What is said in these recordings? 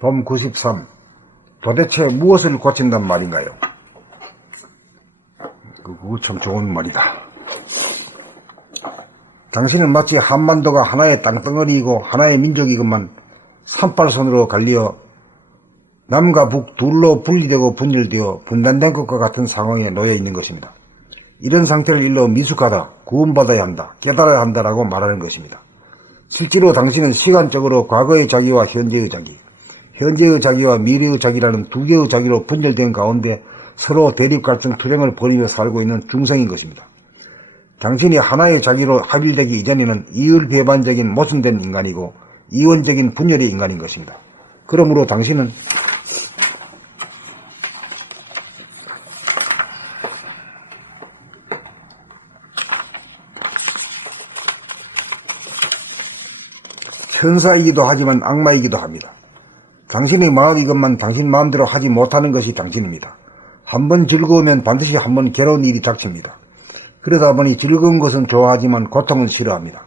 봄 93. 도대체 무엇을 고친단 말인가요? 그거 참 좋은 말이다. 당신은 마치 한반도가 하나의 땅덩어리이고 하나의 민족이건만 38선으로 갈리어 남과 북 둘로 분리되고 분열되어 분단된 것과 같은 상황에 놓여 있는 것입니다. 이런 상태를 일러 미숙하다, 구원받아야 한다, 깨달아야 한다라고 말하는 것입니다. 실제로 당신은 시간적으로 과거의 자기와 현재의 자기, 현재의 자기와 미래의 자기라는 두 개의 자기로 분열된 가운데 서로 대립 갈등 투쟁을 벌이며 살고 있는 중생인 것입니다. 당신이 하나의 자기로 합일되기 이전에는 이율배반적인 모순된 인간이고 이원적인 분열의 인간인 것입니다. 그러므로 당신은 천사이기도 하지만 악마이기도 합니다. 당신의 마음이건만 당신 마음대로 하지 못하는 것이 당신입니다. 한번 즐거우면 반드시 한번 괴로운 일이 닥칩니다. 그러다 보니 즐거운 것은 좋아하지만 고통은 싫어합니다.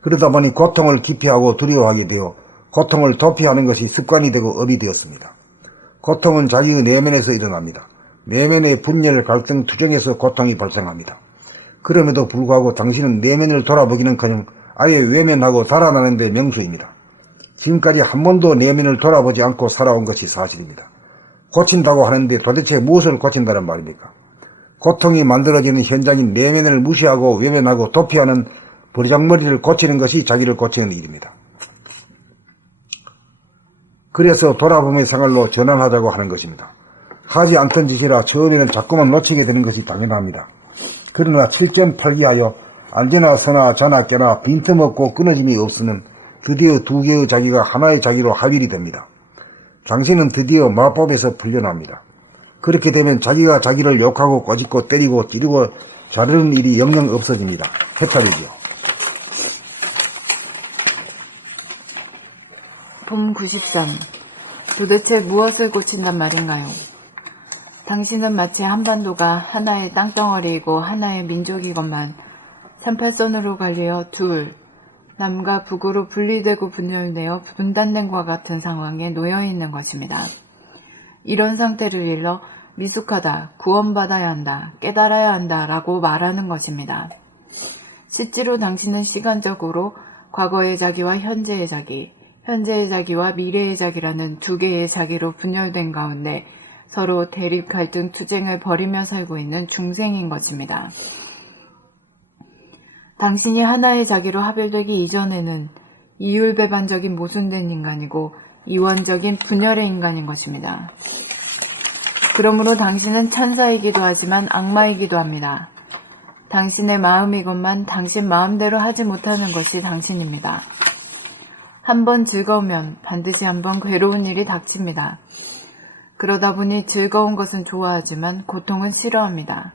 그러다 보니 고통을 기피하고 두려워하게 되어 고통을 도피하는 것이 습관이 되고 업이 되었습니다. 고통은 자기의 내면에서 일어납니다. 내면의 분열, 갈등, 투쟁에서 고통이 발생합니다. 그럼에도 불구하고 당신은 내면을 돌아보기는커녕 아예 외면하고 달아나는 데 명수입니다. 지금까지 한 번도 내면을 돌아보지 않고 살아온 것이 사실입니다. 고친다고 하는데 도대체 무엇을 고친다는 말입니까? 고통이 만들어지는 현장인 내면을 무시하고 외면하고 도피하는 버리장머리를 고치는 것이 자기를 고치는 일입니다. 그래서 돌아봄의 생활로 전환하자고 하는 것입니다. 하지 않던 짓이라 처음에는 자꾸만 놓치게 되는 것이 당연합니다. 그러나 7.8기하여 앉으나 서나 자나 깨나 빈틈없고 끊어짐이 없으면 드디어 두 개의 자기가 하나의 자기로 합일이 됩니다. 당신은 드디어 마법에서 풀려납니다. 그렇게 되면 자기가 자기를 욕하고 꼬집고 때리고 찌르고 자르는 일이 영영 없어집니다. 해탈이죠. 봄 93. 도대체 무엇을 고친단 말인가요? 당신은 마치 한반도가 하나의 땅덩어리이고 하나의 민족이건만 38선으로 갈리어 둘, 남과 북으로 분리되고 분열되어 분단된 것과 같은 상황에 놓여있는 것입니다. 이런 상태를 일러 미숙하다, 구원받아야 한다, 깨달아야 한다 라고 말하는 것입니다. 실제로 당신은 시간적으로 과거의 자기와 현재의 자기, 현재의 자기와 미래의 자기라는 두 개의 자기로 분열된 가운데 서로 대립, 갈등, 투쟁을 벌이며 살고 있는 중생인 것입니다. 당신이 하나의 자기로 합일되기 이전에는 이율배반적인 모순된 인간이고 이원적인 분열의 인간인 것입니다. 그러므로 당신은 천사이기도 하지만 악마이기도 합니다. 당신의 마음이건만 당신 마음대로 하지 못하는 것이 당신입니다. 한번 즐거우면 반드시 한번 괴로운 일이 닥칩니다. 그러다 보니 즐거운 것은 좋아하지만 고통은 싫어합니다.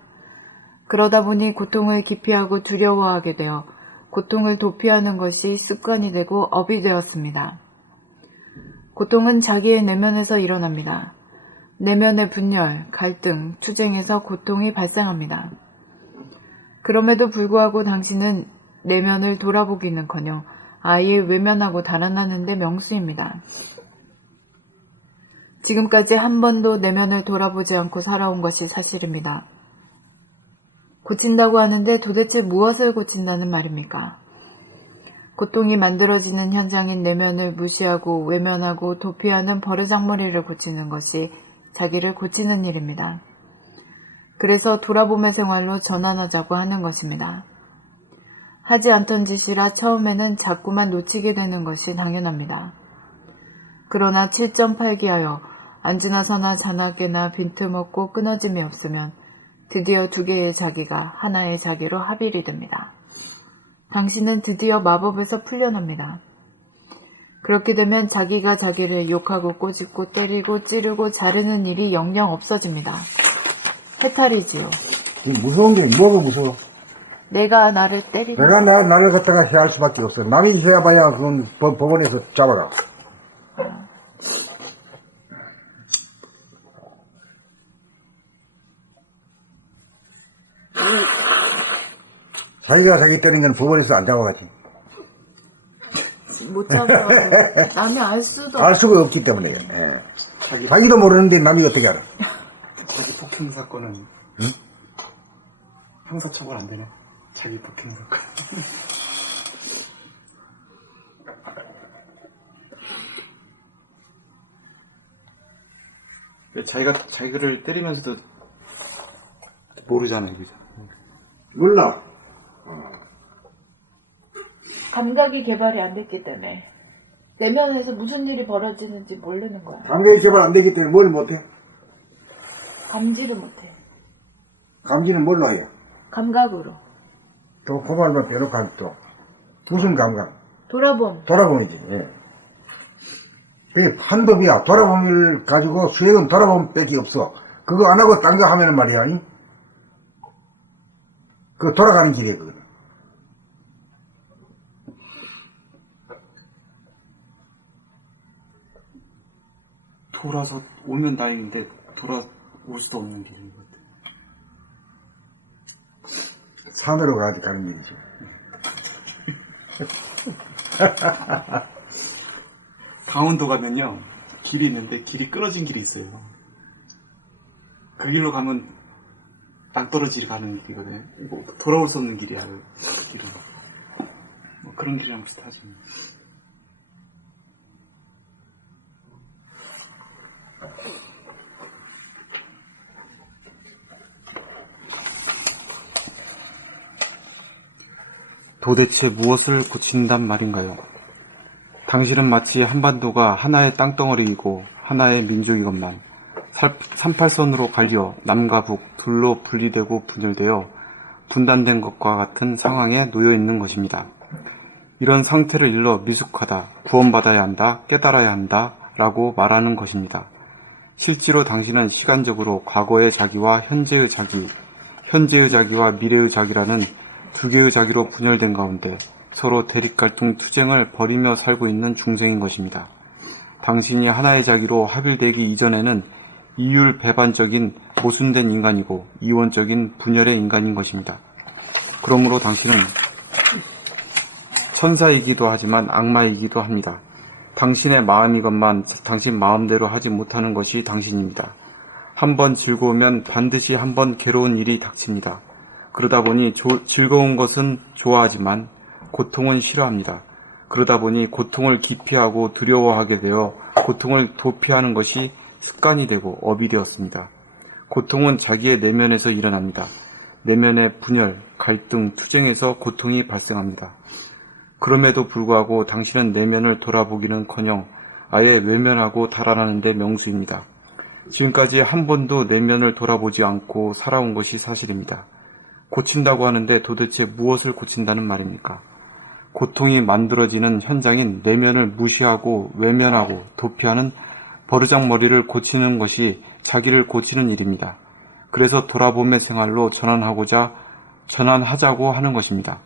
그러다 보니 고통을 기피하고 두려워하게 되어 고통을 도피하는 것이 습관이 되고 업이 되었습니다. 고통은 자기의 내면에서 일어납니다. 내면의 분열, 갈등, 투쟁에서 고통이 발생합니다. 그럼에도 불구하고 당신은 내면을 돌아보기는커녕 아예 외면하고 달아나는 데 명수입니다. 지금까지 한 번도 내면을 돌아보지 않고 살아온 것이 사실입니다. 고친다고 하는데 도대체 무엇을 고친다는 말입니까? 고통이 만들어지는 현장인 내면을 무시하고 외면하고 도피하는 버르장머리를 고치는 것이 자기를 고치는 일입니다. 그래서 돌아봄의 생활로 전환하자고 하는 것입니다. 하지 않던 짓이라 처음에는 자꾸만 놓치게 되는 것이 당연합니다. 그러나 7.8기하여 앉으나 서나 자나 깨나 빈틈없고 끊어짐이 없으면 드디어 두 개의 자기가 하나의 자기로 합일이 됩니다. 당신은 드디어 마법에서 풀려납니다. 그렇게 되면 자기가 자기를 욕하고 꼬집고 때리고 찌르고 자르는 일이 영영 없어집니다. 해탈이지요. 무서운 게 뭐가 무서워? 내가 나를 때리고 내가 나를 갖다가 해할 수밖에 없어. 남이 해봐야 그건 법원에서 잡아가. 자기가 자기 때리는 건 법원에서 안 잡아가지. 못 잡아가지고 남이 알 수도 알 수가 없기 때문에. 예. 자기도 모르는데 남이 어떻게 알아? 자기 폭행 사건은 형사처벌 안 되네. 자기 폭행 사건. 자기가 자기를 때리면서도 모르잖아요, 그죠? 몰라. 감각이 개발이 안 됐기 때문에 내면에서 무슨 일이 벌어지는지 모르는 거야. 감각이 개발 안 되기 때문에 뭘 못해? 감지를 못해. 감지는 뭘로 해요? 감각으로. 또 그 말만 빼놓고 하면 또 무슨 감각? 돌아보니지. 예. 그게 판법이야. 돌아봄을 가지고 수행은 돌아봄 뺏기 없어. 그거 안 하고 딴 거 하면은 말이야. 이? 그 돌아가는 길이야, 그거는. 돌아서 오면 다행인데 돌아올 수도 없는 길인 것 같아요. 산으로 가는 길이죠. 강원도 가면요, 길이 있는데 길이 끊어진 길이 있어요. 그 길로 가면 낭떠러지를 가는 길이거든요. 뭐 돌아올 수 없는 길이야, 그 길은. 뭐 그런 길이랑 비슷하죠. 도대체 무엇을 고친단 말인가요? 당신은 마치 한반도가 하나의 땅덩어리이고 하나의 민족이건만 38선으로 갈려 남과 북 둘로 분리되고 분열되어 분단된 것과 같은 상황에 놓여 있는 것입니다. 이런 상태를 일러 미숙하다, 구원받아야 한다, 깨달아야 한다 라고 말하는 것입니다. 실제로 당신은 시간적으로 과거의 자기와 현재의 자기와 미래의 자기라는 두 개의 자기로 분열된 가운데 서로 대립갈등 투쟁을 벌이며 살고 있는 중생인 것입니다. 당신이 하나의 자기로 합일되기 이전에는 이율 배반적인 모순된 인간이고 이원적인 분열의 인간인 것입니다. 그러므로 당신은 천사이기도 하지만 악마이기도 합니다. 당신의 마음이건만 당신 마음대로 하지 못하는 것이 당신입니다. 한번 즐거우면 반드시 한번 괴로운 일이 닥칩니다. 그러다 보니 즐거운 것은 좋아하지만 고통은 싫어합니다. 그러다 보니 고통을 기피하고 두려워하게 되어 고통을 도피하는 것이 습관이 되고 업이 되었습니다. 고통은 자기의 내면에서 일어납니다. 내면의 분열, 갈등, 투쟁에서 고통이 발생합니다. 그럼에도 불구하고 당신은 내면을 돌아보기는커녕 아예 외면하고 달아나는 데 명수입니다. 지금까지 한 번도 내면을 돌아보지 않고 살아온 것이 사실입니다. 고친다고 하는데 도대체 무엇을 고친다는 말입니까? 고통이 만들어지는 현장인 내면을 무시하고 외면하고 도피하는 버르장머리를 고치는 것이 자기를 고치는 일입니다. 그래서 돌아봄의 생활로 전환하자고 하는 것입니다.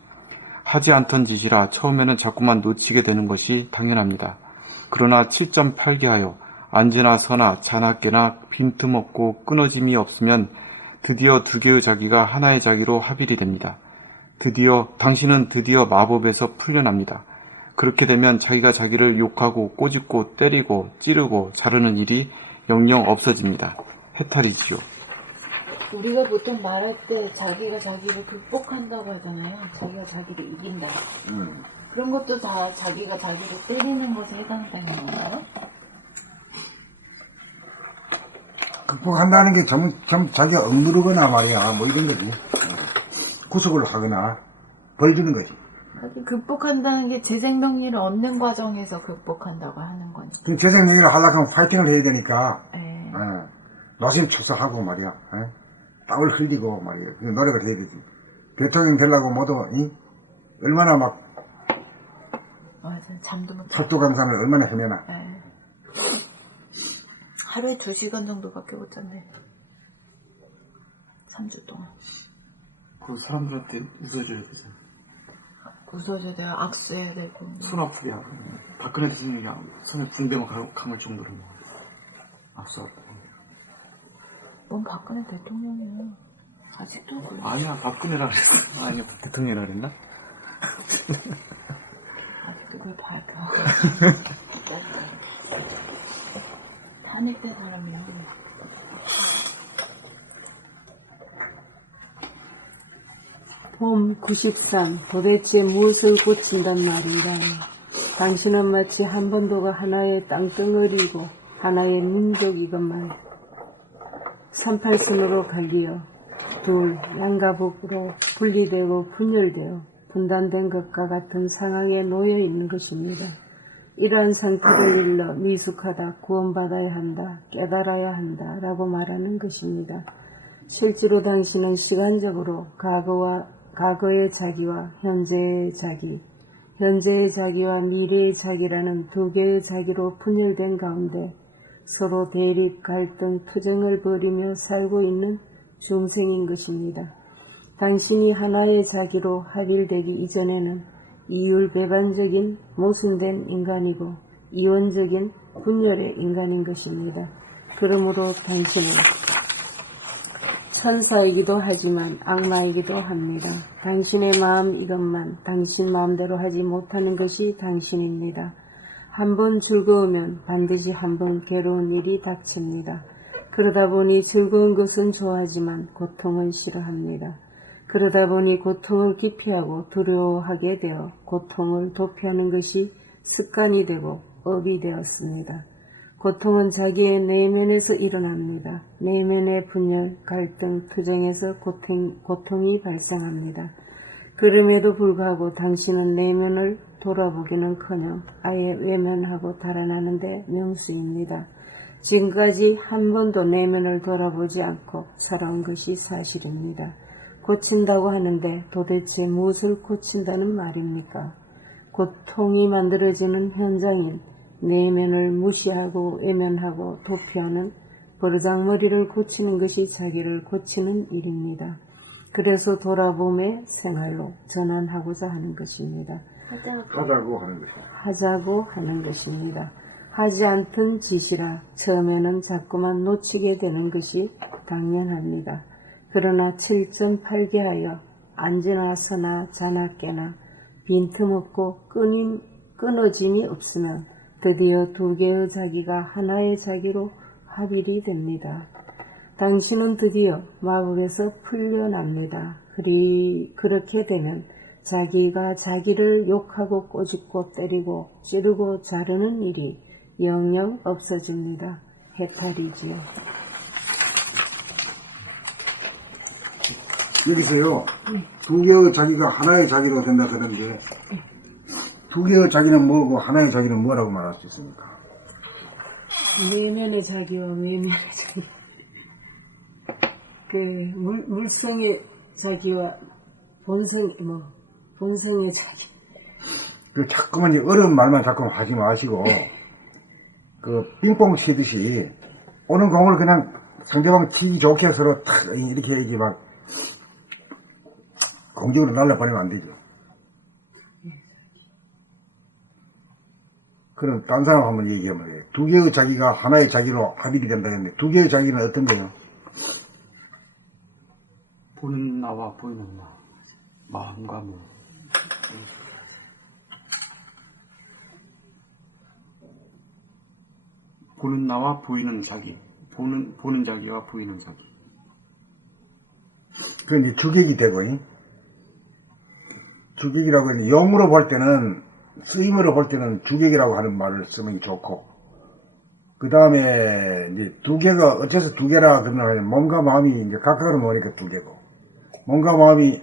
하지 않던 짓이라 처음에는 자꾸만 놓치게 되는 것이 당연합니다. 그러나 7.8개 하여 앉으나 서나 자나깨나 빈틈없고 끊어짐이 없으면 드디어 두 개의 자기가 하나의 자기로 합일이 됩니다. 당신은 드디어 마법에서 풀려납니다. 그렇게 되면 자기가 자기를 욕하고 꼬집고 때리고 찌르고 자르는 일이 영영 없어집니다. 해탈이지요. 우리가 보통 말할 때 자기가 자기를 극복한다고 하잖아요. 자기가 자기를 이긴다. 그런 것도 다 자기가 자기를 때리는 것에 해당되는 건가요? 극복한다는 게 전부 자기가 억누르거나 말이야. 뭐 이런 거지. 구속을 하거나 벌 주는 거지. 극복한다는 게 재생명리를 얻는 과정에서 극복한다고 하는 거지. 그 재생명리를 하려고 하면 파이팅을 해야 되니까. 네. 노심초사하고 말이야. 땀을 흘리고 말이야. 그 노력을 해야 되지. 대통령 되려고 모두 얼마나 막 맞아. 잠도 못 자고. 철도강산을 얼마나 헤매나. 네. 하루에 2시간 정도밖에 못 잤네. 3주 동안. 그 사람들한테 웃어줘야 되잖아. 웃어줘야 돼요. 악수해야 되고. 손 아프게 하고. 박근혜 대통령이 손에 붕대만 감을 정도로 악수하고. 뭔 박근혜 대통령이야. 아직도 그래. 아니야, 박근혜라 그랬어. 아니야, 대통령이라 그랬나? 아직도 그걸 봐요. 탄핵된 사람이랑 봄 93. 도대체 무엇을 고친단 말인가? 당신은 마치 한반도가 하나의 땅덩어리이고 하나의 민족이건만 38선으로 갈리어 둘 양가북으로 분리되고 분열되어 분단된 것과 같은 상황에 놓여 있는 것입니다. 이러한 상태를 일러 미숙하다, 구원받아야 한다, 깨달아야 한다 라고 말하는 것입니다. 실제로 당신은 시간적으로 과거의 자기와 현재의 자기, 현재의 자기와 미래의 자기라는 두 개의 자기로 분열된 가운데 서로 대립, 갈등, 투쟁을 벌이며 살고 있는 중생인 것입니다. 당신이 하나의 자기로 합일되기 이전에는 이율배반적인 모순된 인간이고 이원적인 분열의 인간인 것입니다. 그러므로 당신은 천사이기도 하지만 악마이기도 합니다. 당신의 마음 이것만 당신 마음대로 하지 못하는 것이 당신입니다. 한 번 즐거우면 반드시 한 번 괴로운 일이 닥칩니다. 그러다 보니 즐거운 것은 좋아하지만 고통은 싫어합니다. 그러다 보니 고통을 기피하고 두려워하게 되어 고통을 도피하는 것이 습관이 되고 업이 되었습니다. 고통은 자기의 내면에서 일어납니다. 내면의 분열, 갈등, 투쟁에서 고통이 발생합니다. 그럼에도 불구하고 당신은 내면을 돌아보기는커녕 아예 외면하고 달아나는 데 명수입니다. 지금까지 한 번도 내면을 돌아보지 않고 살아온 것이 사실입니다. 고친다고 하는데 도대체 무엇을 고친다는 말입니까? 고통이 만들어지는 현장인 내면을 무시하고 외면하고 도피하는 버르장머리를 고치는 것이 자기를 고치는 일입니다. 그래서 돌아봄의 생활로 전환하고자 하는 것입니다. 하자고 하는 것입니다. 하지 않던 짓이라 처음에는 자꾸만 놓치게 되는 것이 당연합니다. 그러나 7.8개 하여 앉으나 서나 자나 깨나 빈틈없고 끊어짐이 없으면 드디어 두 개의 자기가 하나의 자기로 합일이 됩니다. 당신은 드디어 마법에서 풀려납니다. 그렇게 되면 자기가 자기를 욕하고 꼬집고 때리고 찌르고 자르는 일이 영영 없어집니다. 해탈이지요. 여기서요, 두 개의 자기가 하나의 자기로 된다 그러는데, 두 개의 자기는 뭐고 하나의 자기는 뭐라고 말할 수 있습니까? 내면의 자기와 외면의 자기. 물성의 자기와 본성의 자기. 자꾸만 어려운 말만 자꾸 하지 마시고, 빙봉 치듯이, 오는 공을 그냥 상대방 치기 좋게 서로 탁, 이렇게 막, 공중으로 날려버리면 안 되죠. 그럼 딴 사람 한번 얘기하면 돼요. 두 개의 자기가 하나의 자기로 합일이 된다 했는데 두 개의 자기는 어떤 거예요? 보는 나와 보이는 나, 마음과 몸. 보는 나와 보이는 자기, 보는 자기와 보이는 자기. 그 이제 주객이 되고, 주객이라고 했는데 용으로 볼 때는 쓰임으로 볼 때는 주객이라고 하는 말을 쓰면 좋고, 그 다음에 이제 두 개가 어째서 두 개라 그러나 몸과 마음이 이제 각각으로 모으니까 두 개고, 몸과 마음이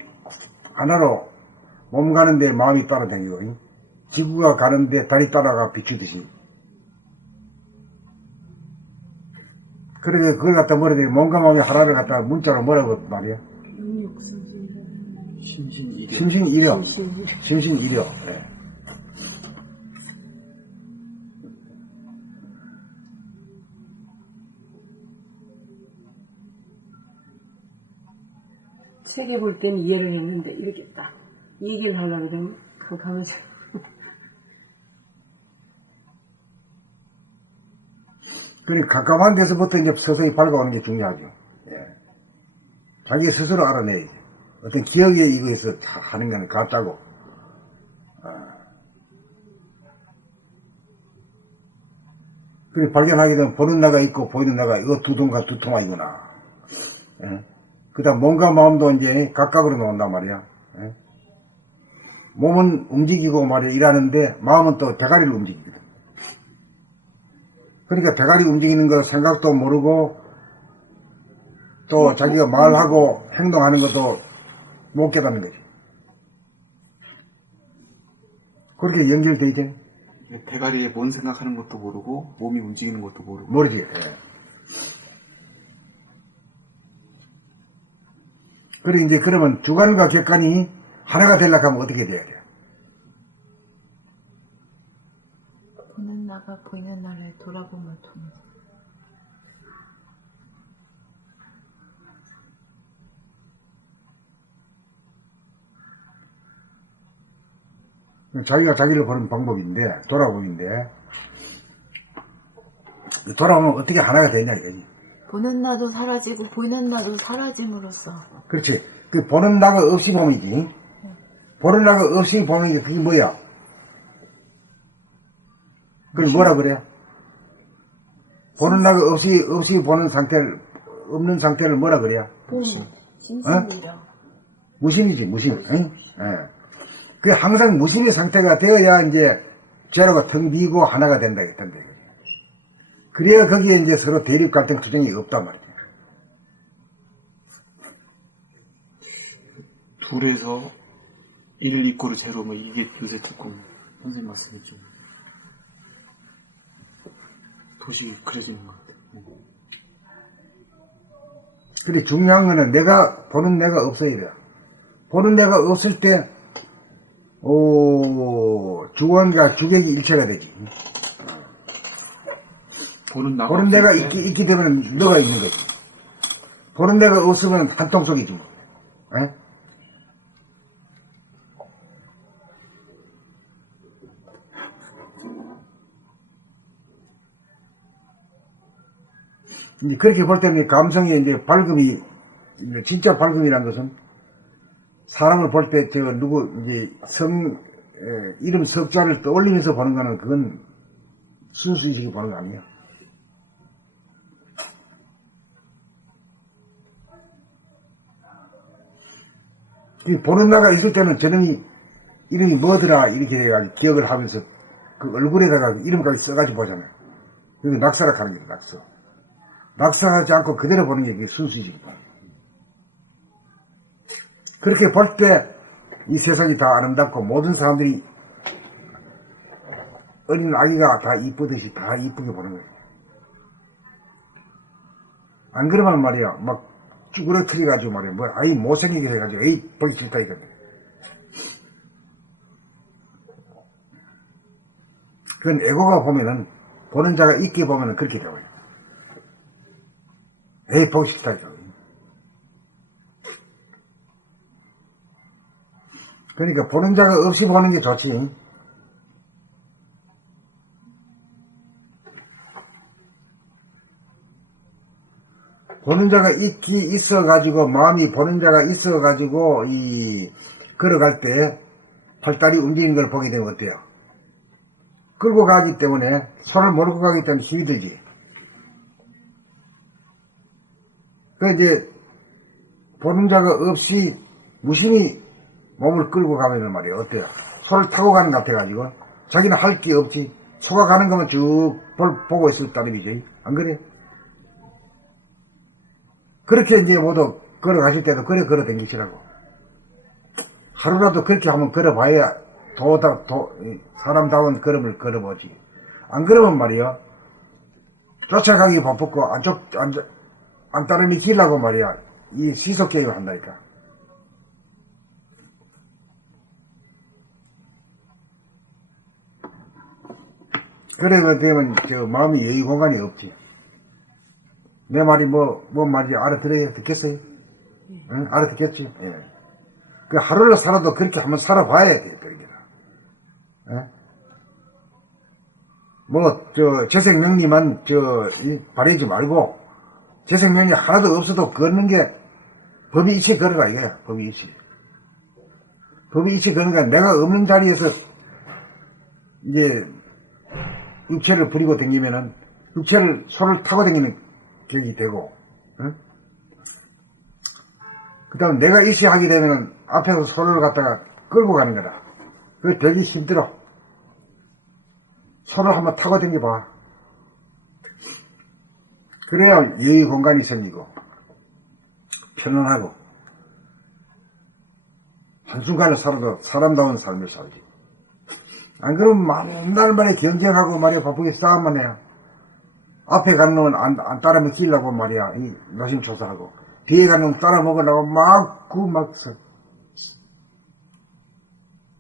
하나로 몸 가는데 마음이 따라다니고, 지구가 가는데 달이 따라가 비추듯이. 그러게 그걸 갖다 뭐라 돼? 몸과 마음이 하나를 갖다 문자로 뭐라고 말이야? 심신이려. 심신이려. 네. 책에 볼 때는 이해를 했는데 이렇게 딱 얘기를 하려고 그러면 가면서 그러니까 가까운 데서부터 이제 서서히 밝아오는 게 중요하죠. 예. 자기 스스로 알아내야지. 어떤 기억에 이거에서 하는 거는 가짜고. 그래, 발견하게 되면 보는 나가 있고 보이는 나가 이거 두 통과 두 통화이구나. 예? 그 다음 몸과 마음도 이제 각각으로 나온단 말이야. 예? 몸은 움직이고 말이야 일하는데 마음은 또 대가리를 움직이거든. 그러니까 대가리 움직이는 거 생각도 모르고 또 자기가 말하고 행동하는 것도 못 깨닫는 거지. 그렇게 연결돼 있지. 대가리에 뭔 생각하는 것도 모르고 몸이 움직이는 것도 모르고. 모르지. 예. 그래 이제 그러면 주관과 객관이 하나가 되려고 하면 어떻게 돼야 돼? 보는 나가 보이는 나를 돌아보며 통해서. 자기가 자기를 보는 방법인데 돌아보기인데 돌아보면 어떻게 하나가 되냐 이거지. 보는 나도 사라지고 보이는 나도 사라짐으로써. 그렇지. 그 보는 나가 없이 보면이지. 보는 나가 없이 보면 이게 그게 뭐야? 그걸 뭐라 그래? 보는 나가 없이 보는 상태를 없는 상태를 뭐라 그래요? 심심이려. 무심이지 무심. 응? 예. 그 항상 무심의 상태가 되어야 이제 제로가 텅 비고 하나가 된다 했던데. 그래야 거기에 이제 서로 대립 갈등 투쟁이 없단 말이야. 둘에서 1 이꼬르 제로 뭐 이게 요새 조금 선생님 말씀이 좀 도시 그려지는 것 같아요. 근데 중요한 거는 내가 보는 내가 없어야 돼. 보는 내가 없을 때 주관과 주객이 일체가 되지. 보는 내가 있기 때문에 너가 있는 거지. 보는 내가 없으면 한통 속이지 뭐. 에? 이제 그렇게 볼 때는 감성의 이제 밝음이, 진짜 밝음이라는 것은 사람을 볼 때 이제 이름 석자를 떠올리면서 보는 거는 그건 순수의식이 보는 거 아니야. 보는 나가 있을 때는 저놈이 이름이 뭐더라 이렇게 돼가지고 기억을 하면서 그 얼굴에다가 이름까지 써가지고 보잖아요. 그게 낙사락 하는 거예요. 낙사하지 않고 그대로 보는 게 그게 순수의식이다. 그렇게 볼 때 이 세상이 다 아름답고 모든 사람들이 어린 아기가 다 이쁘듯이 다 이쁘게 보는 거예요. 안 그러면 말이야 막 쭈그러뜨려가지고 말이야 뭐 아이 못생기게 해가지고 에이 보기 싫다 이거든. 그건 에고가 보면은 보는 자가 있게 보면은 그렇게 되어요. 에이 보기 싫다 이거. 그러니까 보는 자가 없이 보는 게 좋지. 보는 자가 있어가지고, 마음이 보는 자가 있어가지고, 걸어갈 때, 팔다리 움직이는 걸 보게 되면 어때요? 끌고 가기 때문에, 손을 몰고 가기 때문에 힘이 들지. 그 이제, 보는 자가 없이, 무심히 몸을 끌고 가면 말이에요. 어때요? 소를 타고 가는 것 같아가지고, 자기는 할 게 없지. 소가 가는 거면 쭉 보고 있을 따름이지. 안 그래? 그렇게 이제 모두 걸어가실 때도 걸어 다니시라고. 하루라도 그렇게 한번 걸어봐야 사람다운 걸음을 걸어보지. 안 그러면 말이야. 쫓아가기 바쁘고 안 따르니 길라고 말이야. 이 시속게임 한다니까. 그래 되면 마음이 여유 공간이 없지. 내 말이 뭔 말인지 알아들어요? 듣겠어요? 응? 알아듣겠지? 예. 그 하루를 살아도 그렇게 한번 살아봐야 돼, 그러니까. 예? 재생명리만, 바라지 말고, 재생명리 하나도 없어도 걷는 게, 법이 이치 걸어라, 이거야, 법이 이치. 법이 이치 걸으니까 내가 없는 자리에서, 이제, 육체를 부리고 다니면은, 육체를, 소를 타고 다니는 격이 되고, 응? 그 다음 내가 일시하게 되면은 앞에서 소를 갖다가 끌고 가는 거다. 그게 되게 힘들어. 소를 한번 타고 다녀봐. 그래야 여유 공간이 생기고, 편안하고, 한순간을 살아도 사람다운 삶을 살지. 안 그러면 맨날 말이야 경쟁하고 말이야 바쁘게 싸움만 해야. 앞에 가는 놈은 안 따라 먹히려고 말이야 노심초사하고, 뒤에 가는 놈 따라 먹으려고 막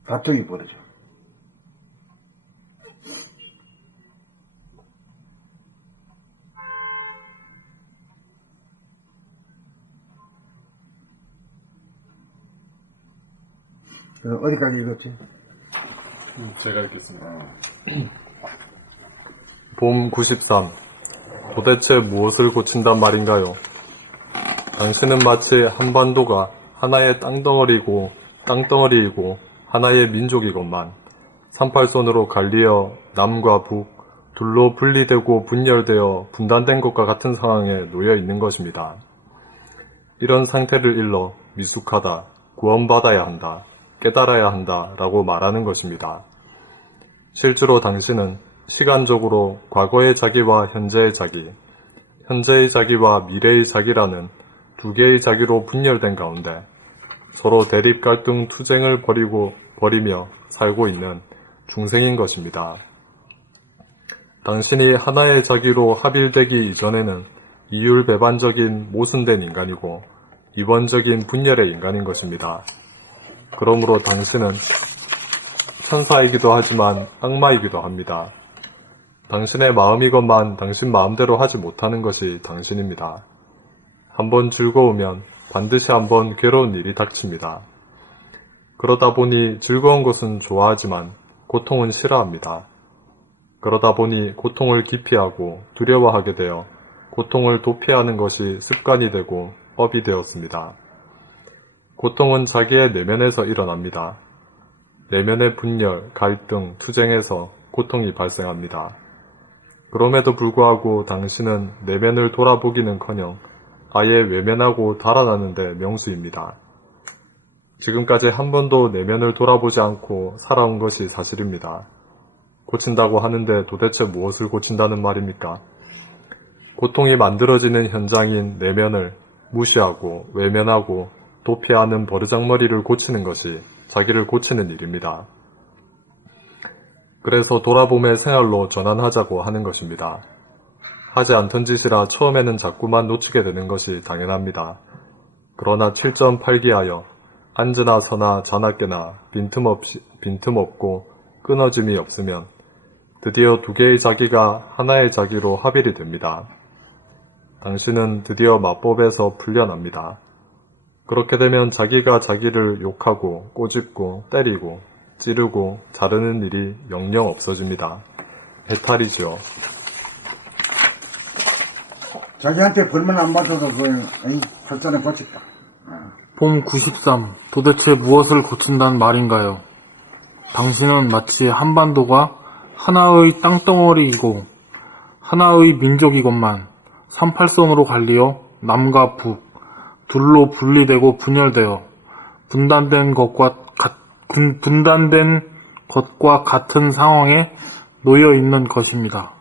다툼이 벌어져. 그래서 어디까지 읽었지? 제가 읽겠습니다. 봄 93. 도대체 무엇을 고친단 말인가요? 당신은 마치 한반도가 하나의 땅덩어리이고 하나의 민족이건만 38선으로 갈리어 남과 북, 둘로 분리되고 분열되어 분단된 것과 같은 상황에 놓여 있는 것입니다. 이런 상태를 일러 미숙하다, 구원받아야 한다, 깨달아야 한다 라고 말하는 것입니다. 실제로 당신은 시간적으로 과거의 자기와 현재의 자기, 현재의 자기와 미래의 자기라는 두 개의 자기로 분열된 가운데 서로 대립 갈등 투쟁을 벌이며 살고 있는 중생인 것입니다. 당신이 하나의 자기로 합일되기 이전에는 이율배반적인 모순된 인간이고 이원적인 분열의 인간인 것입니다. 그러므로 당신은 천사이기도 하지만 악마이기도 합니다. 당신의 마음이건만 당신 마음대로 하지 못하는 것이 당신입니다. 한번 즐거우면 반드시 한번 괴로운 일이 닥칩니다. 그러다 보니 즐거운 것은 좋아하지만 고통은 싫어합니다. 그러다 보니 고통을 기피하고 두려워하게 되어 고통을 도피하는 것이 습관이 되고 법이 되었습니다. 고통은 자기의 내면에서 일어납니다. 내면의 분열, 갈등, 투쟁에서 고통이 발생합니다. 그럼에도 불구하고 당신은 내면을 돌아보기는커녕 아예 외면하고 달아나는 데 명수입니다. 지금까지 한 번도 내면을 돌아보지 않고 살아온 것이 사실입니다. 고친다고 하는데 도대체 무엇을 고친다는 말입니까? 고통이 만들어지는 현장인 내면을 무시하고 외면하고 도피하는 버르장머리를 고치는 것이 자기를 고치는 일입니다. 그래서 돌아봄의 생활로 전환하자고 하는 것입니다. 하지 않던 짓이라 처음에는 자꾸만 놓치게 되는 것이 당연합니다. 그러나 7.8기하여 앉으나 서나 자나 깨나 빈틈없고 끊어짐이 없으면 드디어 두 개의 자기가 하나의 자기로 합일이 됩니다. 당신은 드디어 마법에서 풀려납니다. 그렇게 되면 자기가 자기를 욕하고 꼬집고 때리고 찌르고 자르는 일이 영영 없어집니다. 해탈이죠. 자기한테 벌만 안 맞아도 그냥 팔자는 고쳤다. 봄 93. 도대체 무엇을 고친다는 말인가요? 당신은 마치 한반도가 하나의 땅덩어리이고 하나의 민족이건만 38선으로 갈리어 남과 북, 둘로 분리되고 분열되어 분단된 것과 같은 상황에 놓여 있는 것입니다.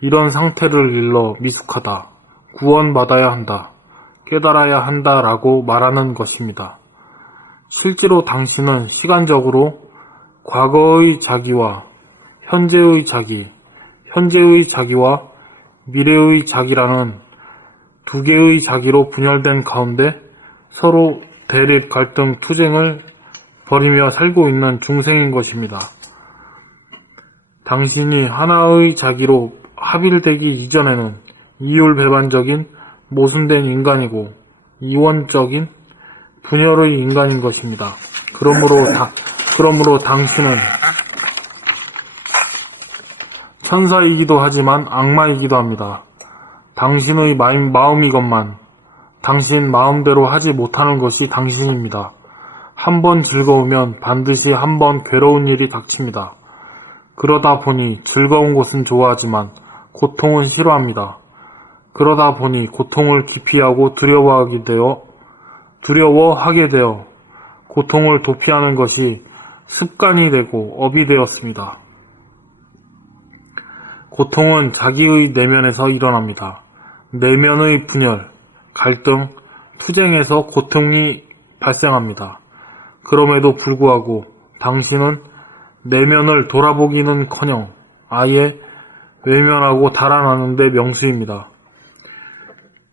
이런 상태를 일러 미숙하다, 구원받아야 한다, 깨달아야 한다라고 말하는 것입니다. 실제로 당신은 시간적으로 과거의 자기와 현재의 자기와 미래의 자기라는 두 개의 자기로 분열된 가운데 서로 대립, 갈등, 투쟁을 벌이며 살고 있는 중생인 것입니다. 당신이 하나의 자기로 합일되기 이전에는 이율배반적인 모순된 인간이고 이원적인 분열의 인간인 것입니다. 그러므로 당신은 천사이기도 하지만 악마이기도 합니다. 당신의 마음이건만 당신 마음대로 하지 못하는 것이 당신입니다. 한 번 즐거우면 반드시 한 번 괴로운 일이 닥칩니다. 그러다 보니 즐거운 것은 좋아하지만 고통은 싫어합니다. 그러다 보니 고통을 기피하고 두려워하게 되어 고통을 도피하는 것이 습관이 되고 업이 되었습니다. 고통은 자기의 내면에서 일어납니다. 내면의 분열, 갈등, 투쟁에서 고통이 발생합니다. 그럼에도 불구하고 당신은 내면을 돌아보기는커녕 아예 외면하고 달아나는 데 명수입니다.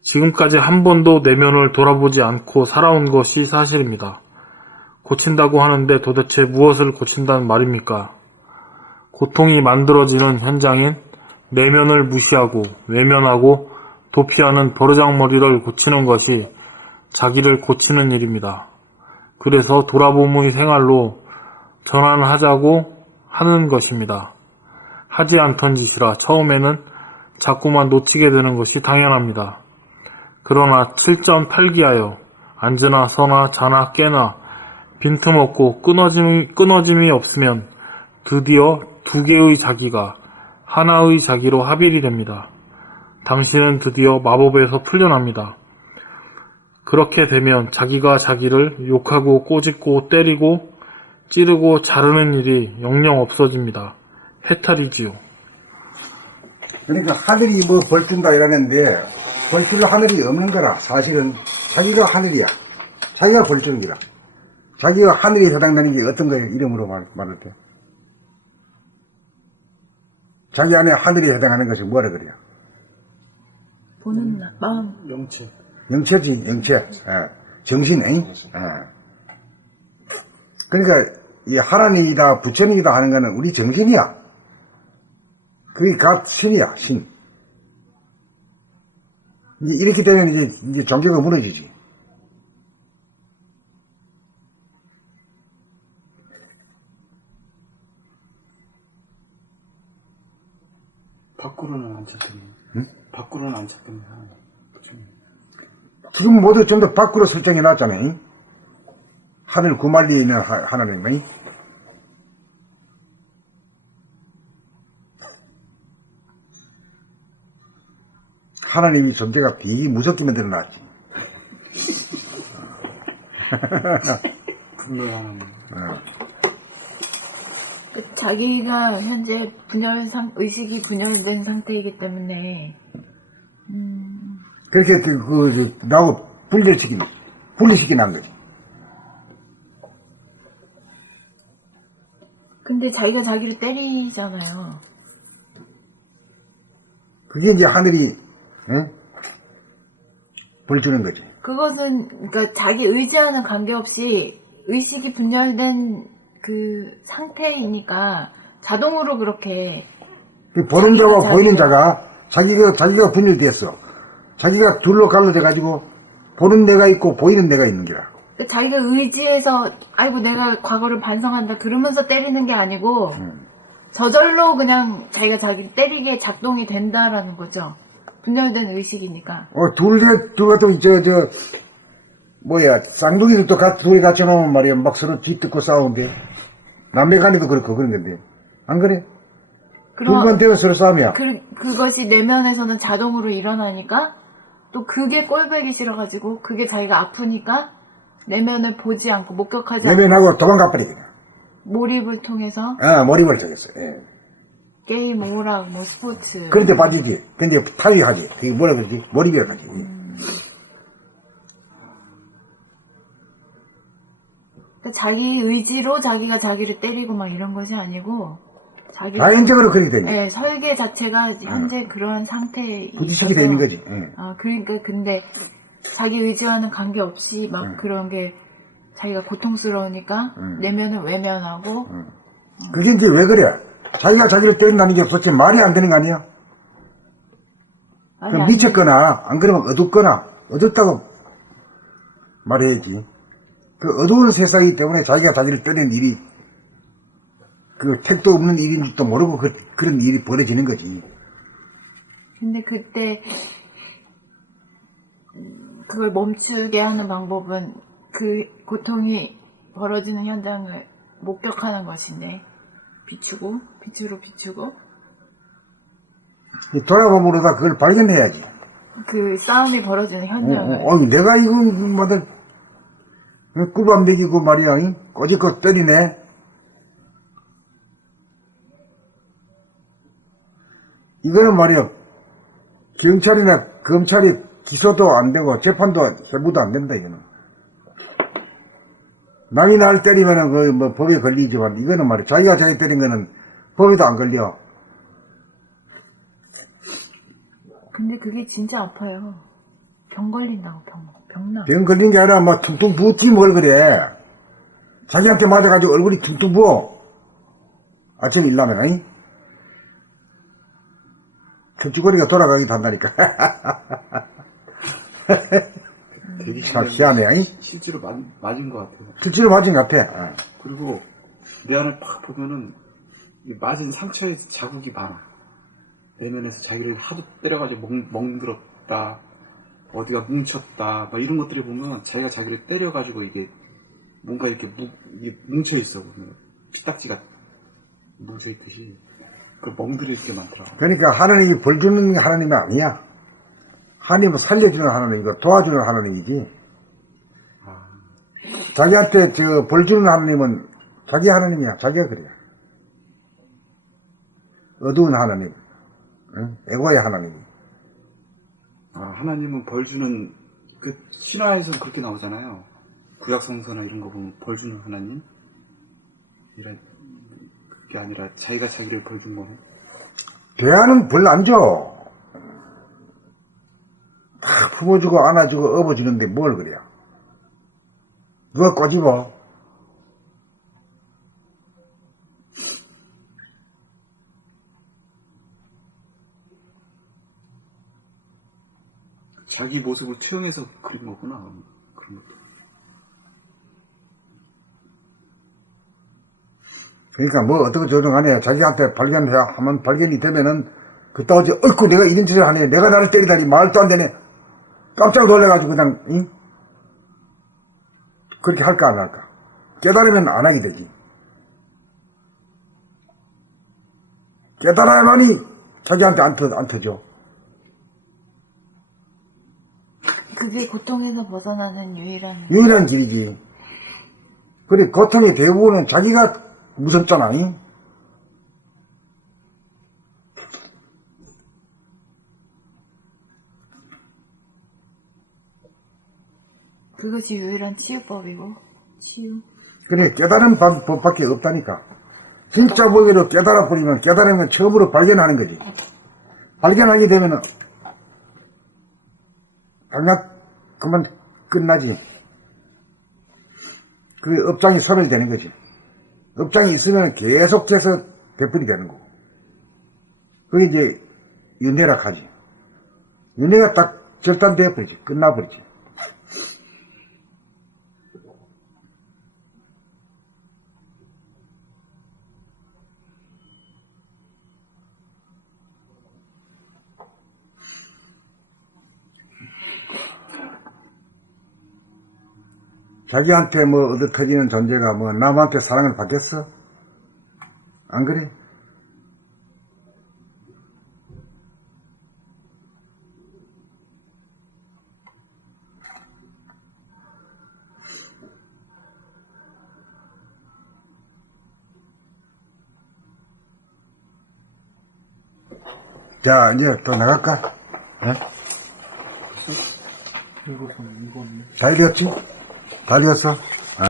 지금까지 한 번도 내면을 돌아보지 않고 살아온 것이 사실입니다. 고친다고 하는데 도대체 무엇을 고친다는 말입니까? 고통이 만들어지는 현장인 내면을 무시하고 외면하고 도피하는 버르장머리를 고치는 것이 자기를 고치는 일입니다. 그래서 돌아봄의 생활로 전환하자고 하는 것입니다. 하지 않던 짓이라 처음에는 자꾸만 놓치게 되는 것이 당연합니다. 그러나 7.8기하여 앉으나 서나 자나 깨나 빈틈없고 끊어짐이 없으면 드디어 두 개의 자기가 하나의 자기로 합일이 됩니다. 당신은 드디어 마법에서 풀려납니다. 그렇게 되면 자기가 자기를 욕하고 꼬집고 때리고 찌르고 자르는 일이 영영 없어집니다. 해탈이지요. 그러니까 하늘이 뭐 벌준다 이러는데 벌줄 하늘이 없는 거라. 사실은 자기가 하늘이야. 자기가 벌주는 거라. 자기가 하늘에 해당되는 게 어떤 거예요? 이름으로 말할 때. 자기 안에 하늘에 해당하는 것이 뭐라 그래요? 보는 마음. 영체지, 영체. 정신, 그러니까, 이 하나님이다, 부처님이다 하는 거는 우리 정신이야. 그게 신이야, 신. 이렇게 되면 이제 종교가 무너지지. 밖으로는 안 찾겠네. 응? 밖으로는 안 찾겠네. 지금 모두 좀 더 밖으로 설정해 놨잖아요. 하늘 구말리에 있는 하나님이. 하나님이 존재가 되게 무섭게 만들어 놨지. 분노의 하나님. 자기가 현재 의식이 분열된 상태이기 때문에, 그렇게 나하고 분리시키는 거지. 근데 자기가 자기를 때리잖아요. 그게 이제 하늘이, 벌 주는 거지. 그것은, 그러니까 자기 의지와는 관계없이 의식이 분열된 그 상태이니까 자동으로 그렇게. 보는 자와 보이는 자가 자기가 분열됐어. 자기가 둘로 갈라져가지고 보는 내가 있고 보이는 내가 있는 게라. 자기가 의지해서 아이고 내가 과거를 반성한다 그러면서 때리는 게 아니고 저절로 그냥 자기가 자기를 때리게 작동이 된다라는 거죠. 분열된 의식이니까. 둘 같은 쌍둥이들도 둘이 같이 놓으면 말이야 막 서로 뒤뜯고 싸우는데 남매 간에도 그렇고 그런 건데 안 그래? 둘만 되어 서로 싸움이야. 그것이 내면에서는 자동으로 일어나니까 또 그게 꼴보기 싫어가지고 그게 자기가 아프니까 내면을 보지 않고 목격하지 않고 내면하고 도망가 버리거든. 몰입을 통해서 몰입을 통해서. 게임, 오락, 스포츠. 그런데 빠지지. 근데 타위하지. 그게 뭐라 그러지? 몰입이라 하지. 자기 의지로 자기가 자기를 때리고 막 이런 것이 아니고 자연적으로 그렇게 되는 거야. 설계 자체가 현재 그런 상태에 부딪히게 되는 거지. 그러니까 근데 자기 의지와는 관계없이 막 그런 게 자기가 고통스러우니까 내면을 외면하고 그게 이제 왜 그래? 자기가 자기를 때린다는 게 솔직히 말이 안 되는 거 아니야? 그럼 미쳤거나 안 그러면 어둡다고 말해야지. 그 어두운 세상이기 때문에 자기가 자기를 때리는 일이 그 택도 없는 일인 줄도 모르고 그런 일이 벌어지는 거지. 근데 그때 그걸 멈추게 하는 방법은 그 고통이 벌어지는 현장을 목격하는 것인데 빛으로 비추고 돌아봄으로다 그걸 발견해야지. 그 싸움이 벌어지는 현장을. 내가 이거, 뭐들, 꿀밤 먹이고 말이야, 응? 꼬집고 때리네. 이거는 말이야, 경찰이나 검찰이 기소도 안 되고, 재판도 해부도 안 된다, 이거는. 남이 날 때리면은, 법에 걸리지만, 이거는 말이야, 자기가 자기 때린 거는 법에도 안 걸려. 근데 그게 진짜 아파요. 병 걸린다고, 병나. 병 걸린 게 아니라, 퉁퉁 부었지, 뭘 그래. 자기한테 맞아가지고 얼굴이 퉁퉁 부어. 아침에 일나면, 아니? 턱주거리가 돌아가기도 한다니까. 되게 참 희한해, 아니? 실제로 맞은 것 같아요. 실제로 맞은 것 같아. 그리고 내 안을 팍 보면은 이 맞은 상처에 자국이 많아. 내면에서 자기를 하도 때려가지고 멍들었다, 어디가 뭉쳤다, 막 이런 것들을 보면 자기가 자기를 때려가지고 이게 뭔가 이렇게 이게 뭉쳐있어. 피딱지가 뭉쳐있듯이. 그 멍들일 때 많더라고. 그러니까 하나님이 벌 주는 하나님이 아니야. 하나님은 살려주는 하나님이고 도와주는 하나님이지. 자기한테 벌 주는 하나님은 자기 하나님이야. 자기가 그래. 어두운 하나님. 응? 에고의 하나님. 하나님은 벌 주는, 그 신화에서 그렇게 나오잖아요. 구약성서나 이런 거 보면 벌 주는 하나님. 그게 아니라 자기가 자기를 벌 준 거는. 대안은 벌 안 줘. 다 품어주고 안아주고 업어주는데 뭘 그래요. 누가 꼬집어. 자기 모습을 투영해서 그린 거구나. 그런 것도. 그러니까 어떻게 조정하냐. 자기한테 하면 발견이 되면은 그때 어제 어이구 내가 이런 짓을 하네. 내가 나를 때리다니 말도 안 되네. 깜짝 놀라가지고 그냥 응? 그렇게 할까 안 할까. 깨달으면 안 하게 되지. 깨달아야만이 자기한테 안 터져. 그게 고통에서 벗어나는 유일한 길이지. 그래 고통의 대부분은 자기가 무섭잖아. 잉? 그것이 유일한 치유법이고, 치유. 그래 깨달은 법밖에 없다니까. 진짜 보기로 깨달아버리면 깨달으면 처음으로 발견하는 거지. 발견하게 되면은 당장 그만 끝나지. 그 업장이 소멸되는 거지. 업장이 있으면 계속해서 되풀이 되는 거고. 그게 이제 윤회라 하지. 윤회가 딱 절단되어 버리지. 끝나버리지. 자기한테 얻어 터지는 존재가 남한테 사랑을 받겠어? 안 그래? 자, 이제 또 나갈까? 네? 잘 되었지? 다 되었어?